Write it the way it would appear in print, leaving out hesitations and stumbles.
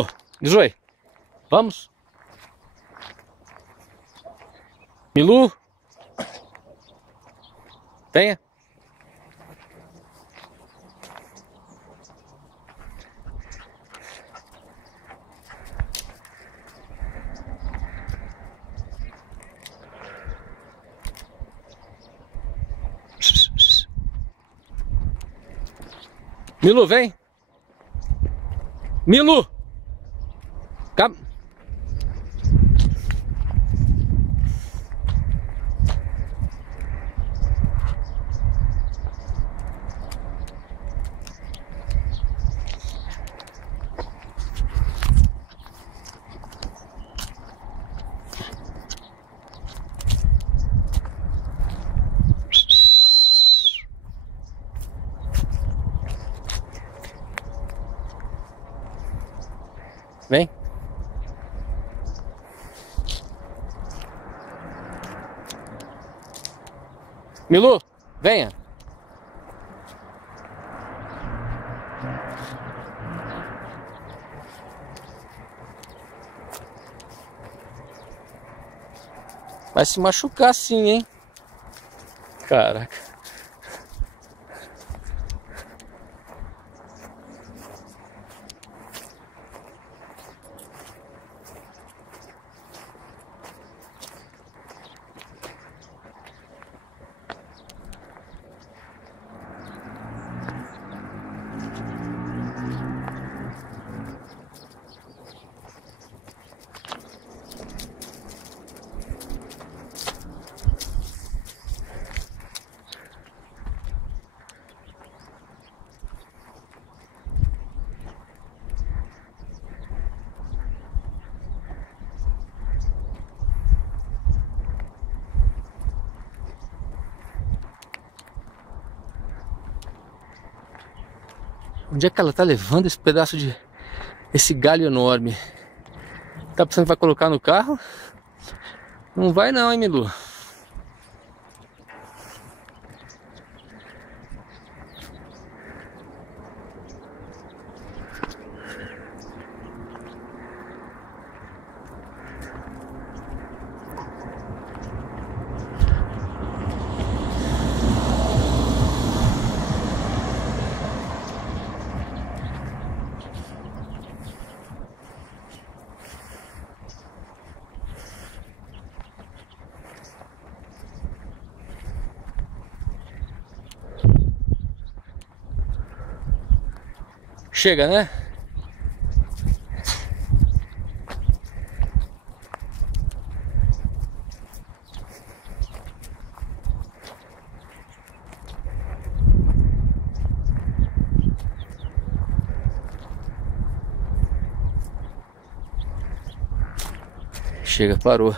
Ô, Zoe, vamos? Milu? Venha. Milu, vem. Milu! Calma. Vem. Milu, venha. Vai se machucar sim, hein? Caraca. Onde é que ela tá levando esse pedaço de... esse galho enorme? Tá pensando que vai colocar no carro? Não vai não, hein, Milu? Chega, né? Chega, parou.